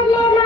লাগলো